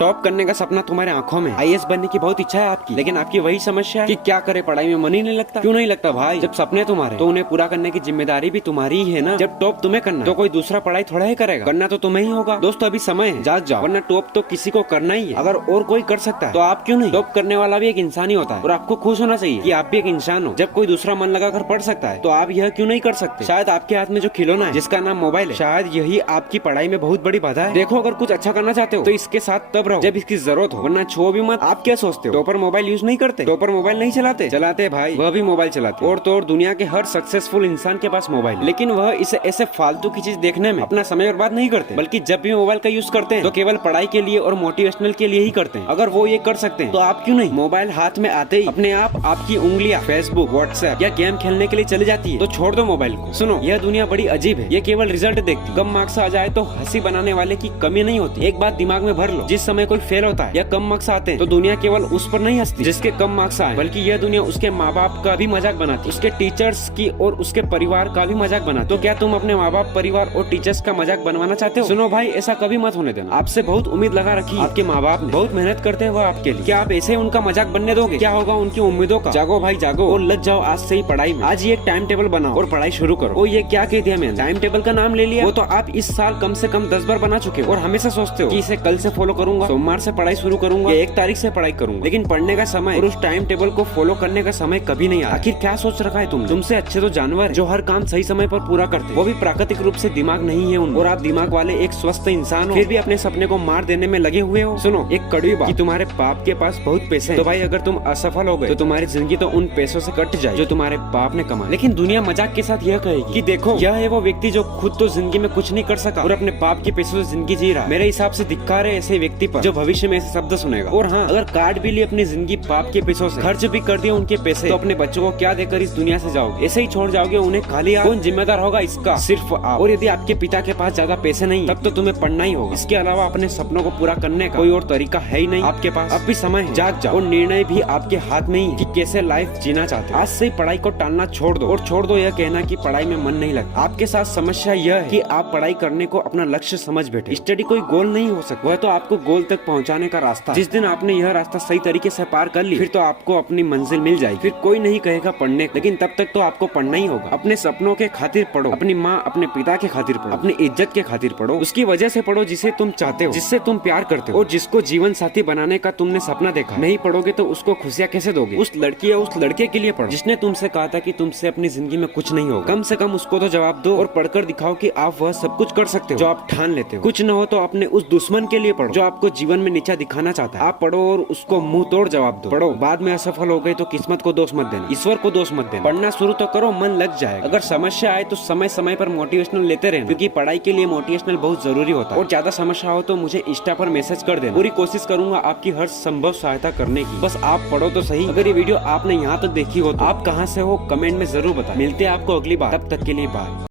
Top करने का सपना तुम्हारे आंखों में, आईएएस बनने की बहुत इच्छा है आपकी, लेकिन आपकी वही समस्या है कि क्या करे, पढ़ाई में मन ही नहीं लगता। क्यों नहीं लगता भाई? जब सपने तुम्हारे तो उन्हें पूरा करने की जिम्मेदारी भी तुम्हारी ही है ना। जब टॉप तुम्हें करना तो कोई दूसरा पढ़ाई थोड़ा ही करेगा, करना तो तुम्हें ही होगा। दोस्तों अभी समय है, जाग जाओ, वरना टॉप तो किसी को करना ही है। अगर और कोई कर सकता है तो आप क्यों नहीं? टॉप करने वाला भी एक इंसान ही होता है और आपको खुश होना चाहिए कि आप भी एक इंसान हो। जब कोई दूसरा मन लगाकर पढ़ सकता है तो आप यह क्यों नहीं कर सकते? शायद आपके हाथ में जो खिलौना है जिसका नाम मोबाइल है, शायद यही आपकी पढ़ाई में बहुत बड़ी बाधा है। देखो, अगर कुछ अच्छा करना चाहते हो तो इसके साथ तब रहो जब इसकी जरूरत हो, वरना छो भी मत। आप क्या सोचते हो टॉपर मोबाइल यूज नहीं करते? टॉपर मोबाइल नहीं चलाते? चलाते भाई, वह भी मोबाइल चलाते। और तो और दुनिया के हर सक्सेसफुल इंसान के पास मोबाइल, लेकिन वह इसे ऐसे फालतू की चीज देखने में अपना समय बर्बाद नहीं करते, बल्कि जब भी मोबाइल का यूज करते हैं तो केवल पढ़ाई के लिए और मोटिवेशनल के लिए ही करते हैं। अगर वो ये कर सकते हैं तो आप क्यों नहीं? मोबाइल हाथ में आते ही अपने आप आपकी उंगलियां फेसबुक, व्हाट्सएप या गेम खेलने के लिए चली जाती है। तो छोड़ दो मोबाइल को। सुनो, यह दुनिया बड़ी अजीब है, ये केवल रिजल्ट देखती। कम मार्क्स आ जाए तो हंसी बनाने वाले की कमी नहीं होती। एक बात दिमाग में भर लो, जिस समय कोई फेल होता है या कम मार्क्स आते हैं तो दुनिया केवल उस पर नहीं हंसती जिसके कम मार्क्स आए, बल्कि यह दुनिया उसके माँ बाप का भी मजाक बनाती, उसके टीचर्स की और उसके परिवार का भी मजाक बनाती। तो क्या तुम अपने माँ बाप, परिवार और टीचर्स का मजाक बनवाना चाहते हो? सुनो भाई, ऐसा कभी मत होने देना। आपसे बहुत उम्मीद लगा रखी, आपके माँ बाप ने बहुत मेहनत करते हैं वो आपके लिए। क्या आप ऐसे उनका मजाक बनने दोगे? क्या होगा उनकी उम्मीदों का? जागो भाई जागो और लग जाओ आज से ही पढ़ाई में। आज ये एक टाइम टेबल बनाओ और पढ़ाई शुरू करो। ओ ये क्या कह दिया मैंने? टाइम टेबल का नाम ले लिया? वो तो आप इस साल कम से कम 10 बार बना चुके हो और हमेशा सोचते हो कि इसे कल से फॉलो करूंगा, सोमवार से पढ़ाई शुरू करूंगा या 1 तारीख से पढ़ाई करूंगा, लेकिन पढ़ने का समय और उस टाइम टेबल को फॉलो करने का समय कभी नहीं आया। आखिर क्या सोच रखा है तुमसे अच्छे तो जानवर जो हर काम सही समय पर पूरा करते, वो भी प्राकृतिक रूप से दिमाग नहीं है उनमें। और आप दिमाग वाले एक स्वस्थ इंसान हो, फिर भी अपने सपने को मार देने में लगे हुए हो। सुनो, एक कड़वी बात कि तुम्हारे बाप के पास बहुत पैसे हैं, तो भाई अगर तुम असफल हो गए तो तुम्हारी जिंदगी तो उन पैसों से कट जाए जो तुम्हारे बाप ने कमाए। लेकिन दुनिया मजाक के साथ यह कहेगी कि देखो, यह है वो व्यक्ति जो खुद तो जिंदगी में कुछ नहीं कर सका और अपने बाप के पैसों से जिंदगी जी रहा। मेरे हिसाब से धिक्कार है ऐसे व्यक्ति पर जो भविष्य में ऐसे शब्द सुनेगा। और हाँ, अगर कार्ड भी लिए अपनी जिंदगी बाप के पैसों से खर्च भी कर दिए उनके पैसे, तो अपने बच्चों को क्या देकर इस दुनिया से जाओगे? ऐसे ही छोड़ जाओगे उन्हें खाली? कौन जिम्मेदार होगा इसका? सिर्फ आप। और यदि आपके पिता के पास ज्यादा पैसे नहीं तब तो तुम्हें पढ़ना ही होगा। इसके अलावा अपने सपनों को पूरा करने का कोई और तरीका है ही नहीं आपके पास। अब भी समय है, जाग जाओ और निर्णय भी आपके हाथ में ही कि कैसे लाइफ जीना चाहते हो। आज से पढ़ाई को टालना छोड़ दो और छोड़ दो यह कहना कि पढ़ाई में मन नहीं लगता। आपके साथ समस्या यह है कि आप पढ़ाई करने को अपना लक्ष्य समझ बैठे। स्टडी कोई गोल नहीं हो सकता, वह तो आपको गोल तक पहुंचाने का रास्ता। जिस दिन आपने यह रास्ता सही तरीके से पार कर ली, फिर तो आपको अपनी मंजिल मिल जाएगी। फिर कोई नहीं कहेगा पढ़ने को, लेकिन तब तक तो आपको पढ़ना ही होगा। अपने सपनों के खातिर पढ़ो, अपनी माँ अपने पिता के खातिर पढ़ो, अपनी इज्जत के खातिर पढ़ो, उसकी वजह से पढ़ो जिसे तुम चाहते हो, जिससे तुम प्यार करते हो और जिसको जीवन साथी बनाने का तुमने सपना देखा। नहीं पढ़ोगे तो उसको खुशियाँ कैसे दोगे? उस लड़की या उस लड़के के लिए पढ़ो जिसने तुमसे कहा था कि तुमसे अपनी जिंदगी में कुछ नहीं होगा। कम से कम उसको तो जवाब दो और पढ़कर दिखाओ कि आप वह सब कुछ कर सकते हो जो आप ठान लेते हो। कुछ न हो तो अपने उस दुश्मन के लिए पढ़ो जो आपको जीवन में नीचा दिखाना चाहता है। आप पढ़ो और उसको मुंह तोड़ जवाब दो। पढ़ो, बाद में असफल हो गए तो किस्मत को दोष मत देना, ईश्वर को दोष मत देना। पढ़ना शुरू तो करो, मन लग जाएगा। अगर समस्या आए तो समय समय पर मोटिवेशनल लेते रहना, क्योंकि पढ़ाई के लिए मोटिवेशनल बहुत जरूरी होता है। और ज्यादा समस्या हो तो मुझे इंस्टा पर मैसेज कर देना, पूरी कोशिश करूंगा आपकी हर संभव सहायता करने की। बस आप पढ़ो तो सही। अगर ये वीडियो आपने यहाँ तक देखी हो तो आप कहाँ से हो कमेंट में जरूर बताएं। मिलते हैं आपको अगली बार, तब तक के लिए बाय।